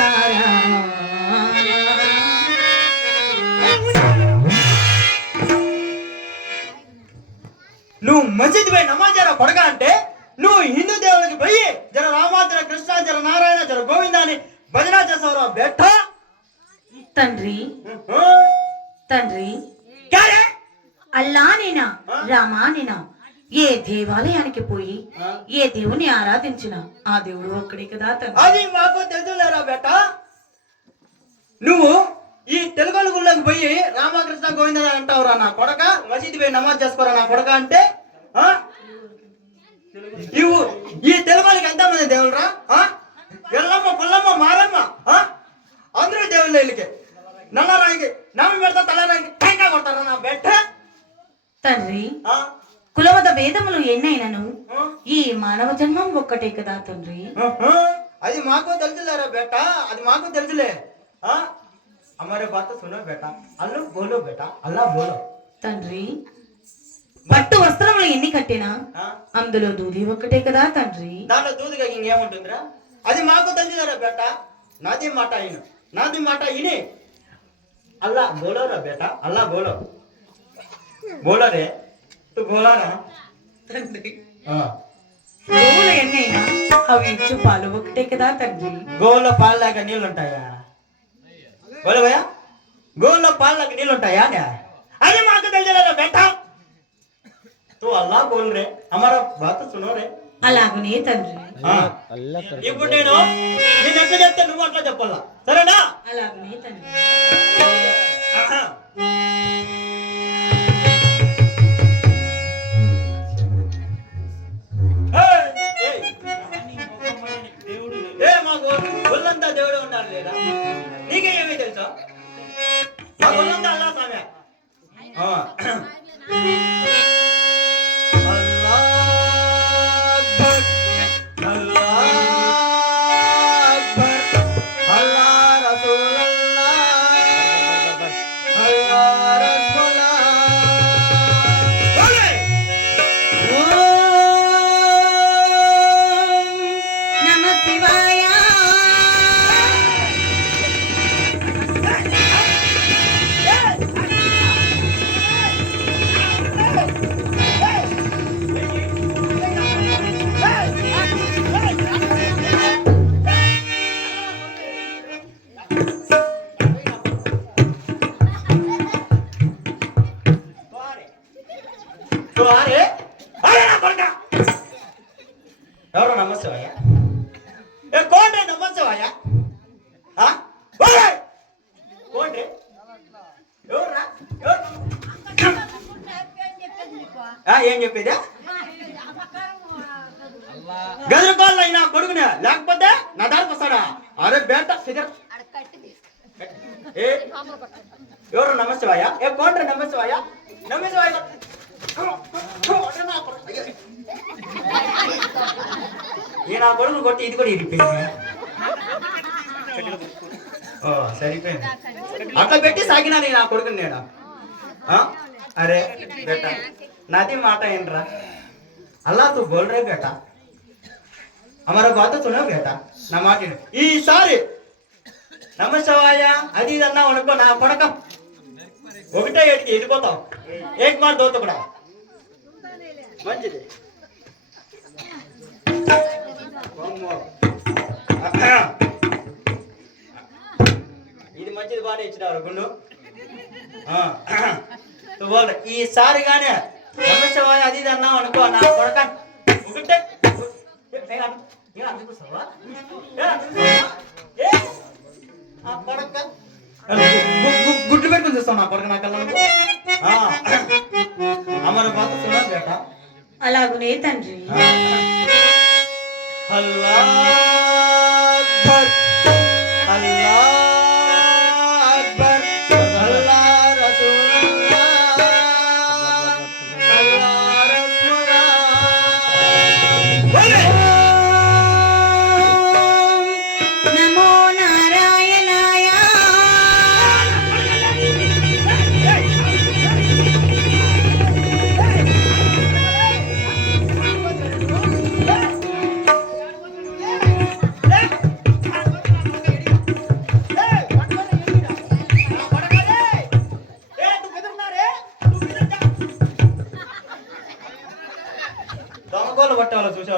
సారా నువ్వు మసీద్ పోయి నమాజ్ జర కొడక అంటే నువ్వు హిందూ దేవుడికి పోయి జర రామ జర కృష్ణ జర నారాయణ జర గోవింద అని భజన చేసావురా బెట్ట తండ్రి తండ్రి అల్లా నేనా రామా నేనా ఏ దేవాలయానికి పోయి ఏ దేవుని ఆరాధించిన ఆ దేవుడు ఒక్కడే కదా తండ్రి. అది మాకు తెలుసులేరా బెట్ట. నువ్వు ఈ తెలుగు గుళ్ళకి పోయి రామకృష్ణ గోవింద అంటావురా నా కొడక, మసీద్ పోయి నమాజ్ చేసుకోరా నా కొడక అంటే ఈ తెలుగుకి ఎంతమంది దేవుళ్ళరా? ఎల్లమ్మ పుల్లమ్మ మారమ్మ అందరూ దేవుళ్ళ ఇళ్ళకి నల్లరాయికి నమ్మి పెడతా తల్లరాయికి టైంకా కొడతారా నా బెట్ట. తండ్రి కులమత భేదములు ఎన్నైనను ఈ మానవ జన్మం ఒక్కటే కదా తండ్రి. అది మాకు తెలుసులేరా బేట, అది మాకు తెలుసులే. हमारे बात तो सुनो बेटा, अल्लाह बोलो बेटा, अल्लाह बोलो. తండ్రి పట్టు వస్త్రములు ఎన్ని కట్టినా అందులో దూది ఒక్కటే కదా తండ్రి. దాంట్లో దూదిగా ఇంకేముంటుందిరా? అది మాకు తెలుసులేరా బేట. నాది మాట అయిను, నాది మాట ఇని అల్లా బోలో రా బేట, అల్లా బోలో బోలో రే తు బోలా రా తండ్రి. గోవులు ఎన్నైనా అవి ఇచ్చు పాలు ఒకటే కదా తండ్రి. గోవులో పాలు లేక నీళ్ళు ఉంటాయా? बोलो भैया गोल पाल लग नील ఉంటాయా? अरे माँ को दिल जला बेटा तू अल्लाह बोल रहे, हमारा बात सुनो रे. అలాగనే తండ్రి. ఇప్పుడు నేను ఎట్లా చెప్తే నువ్వు అట్లా చెప్పాలా, సరేనా? అలాగనే తండ్రి. ఒళ్ళంతా దేవుడు ఉండాలి లేదా? నీకే ఏమీ తెలుసా? మా ఒళ్ళంతా అల్లా స్వామి. ఎవరు నమ్మస్తావయ్యా? ఏ కోండ్రే నమ్మస్తావయ్యా? కోండ్రే ఎవరురా? ఏం చెప్పేదా? గదిరిపాలు అయినా కొడుకునే లేకపోతే నా దానికి వస్తాడా? అరే బేట ఎవరు నమ్మస్తావయ్యా? ఏ కోండ్రే నమ్మస్తావయ్యా? నమ్మేస్తావయ్యా? ఈ నా కొడుకు కొట్టి ఇది కూడా ఇరిపోయింది. సరిపోయింది. అట్లా పెట్టి సాగినా నీ నా కొడుకుని నేను. అరే బేట నాది మాట ఏంట్రా? అల్లా తూ బోల్ రే బేట, हमारा बात सुनो बेटा, నా మాట ఈసారి నమస్తవాయా అది ఇది అన్నా అనుకో నా కొడక ఒకటే ఏటికి వెళ్ళిపోతాం. ఏక్ మార్ దోత కూడా మంచిది. ఇది మంచిది బాగానే ఇచ్చినారు గుండు. ఈసారి గానే నమస్తవాయా అది ఇది అన్నావు అనుకో నా కొడక ఒకటే గుడ్లు పెట్టుకుని చూస్తావు నా కొడుకు నా కళ్ళకు. అమర బాత సునా బేట. అలాగునే తండ్రి. అల్లాహ్ అక్బర్ అల్లాహ్ అక్బర్ అల్లాహ్ రసూలుల్లాహ్ అల్లాహ్ రసూలుల్లాహ్. నమో నారాయణాయ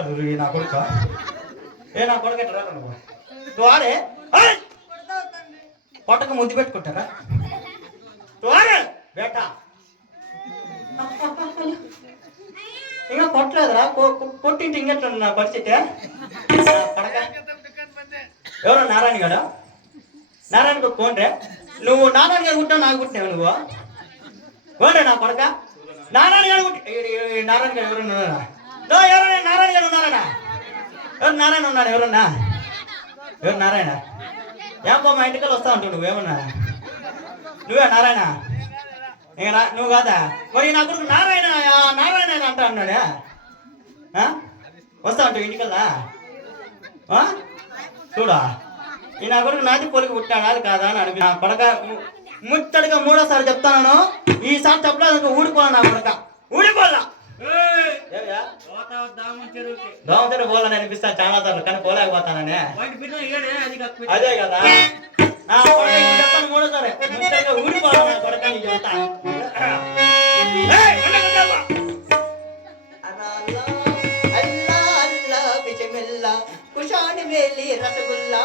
ఈ నా కొడుక ఏ నా కొడుకు ఎట్లా రా నువ్వు తువారే పొట్టకు ముద్దు పెట్టుకుంటారా తువారే బేటా ఇంకా కొట్టలేదురా కొట్టింటి ఇంకెట్లా నా పరిస్థితి పడక ఎవరో నారాయణ గారు నారాయణ గారు కోండ్రే నువ్వు నారాయణ గారు కుట్టావు నాకు కుట్టినావు నువ్వు కోండ్రే నా కొడక నారాయణ గారు నారాయణ గారు ఎవరన్నా ఎవరైనా నారాయణ గారు ఉన్నారా ఎవరు నారాయణ ఉన్నాడు ఎవరన్నా ఎవరు నారాయణ ఏమో మా ఇంటికి వస్తా ఉంటావు నువ్వేమన్నా నువ్వే నారాయణ ఇంకా నువ్వు కాదా మరి నా కొడుకు నారాయణ నారాయణ అంటా అన్నాడే వస్తా ఉంటావు ఇంటికల్లా చూడా ఈ నా కొడుకు నాది పొలికి పుట్టాడా అది కాదా అని అడిగి నా కొడక ముట్టడిగా మూడోసారి చెప్తాను ఈసారి చెప్పలేదు ఊడిపోవాలి నా కొడక ఊడిపోలా దోమతెర పోలని అనిపిస్తాను చాలా సార్లు కానీ పోలేకపోతాననే అదే కదా నా కొడక చెప్తాను మూడోసారి ముట్టడిగా ఊడిపోవాలి నా కొడక నీకు చెప్తాను కుషాని వేలి రసగుల్లా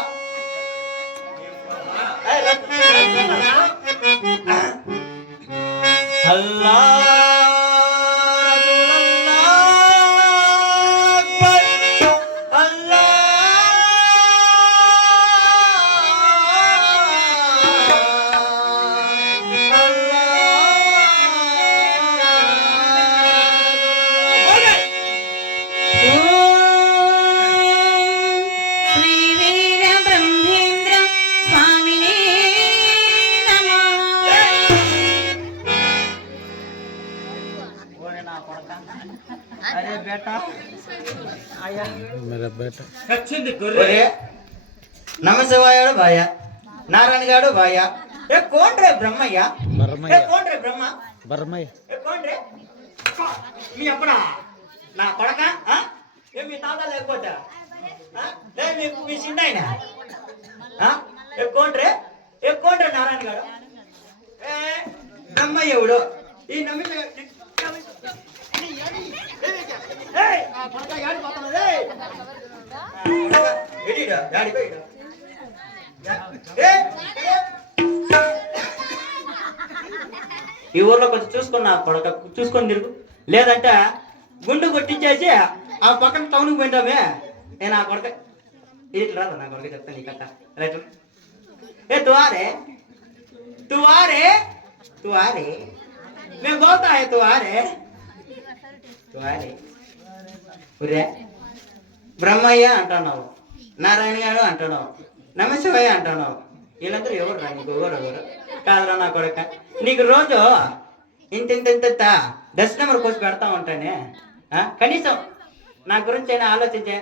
నమశివాయుడు భాయ నారాయణ గారు భాయ ఏ కోండ్రే బ్రహ్మయ్య ఏ కోండ్రే బ్రహ్మ ఏ కోండ్రే మీ అప్పుడా నా కొడక ఏ మీ తాత లేకపోతే మీ చిన్న ఏ కోండ్రే నారాయణ గారు ఏ బ్రహ్మయ్యవుడు ఈ నమ్మి ఈ ఊర్లో కొంచెం చూసుకున్నా కొడక చూసుకొని తిరుగు లేదంటే గుండు కొట్టించేసి ఆ పక్కన టౌన్కి పోయింటామే నేను ఆ కొడక ఇట్లా రాదు నా కొడక చెప్తాను నీ కట్ట రైట్ ఏ తువారే తువారే తువారే మేము పోతా తువారే తువారే ఉరే బ్రహ్మయ్య అంటున్నావు నారాయణ గారు అంటున్నావు నమశివయ్య అంటున్నావు వీళ్ళందరూ ఎవరు రా నీకు ఎవరు కాదురా నా కొడుక నీకు రోజు ఇంత దర్శనం కోసి పెడతా ఉంటానే కనీసం నా గురించి అయినా ఆలోచించే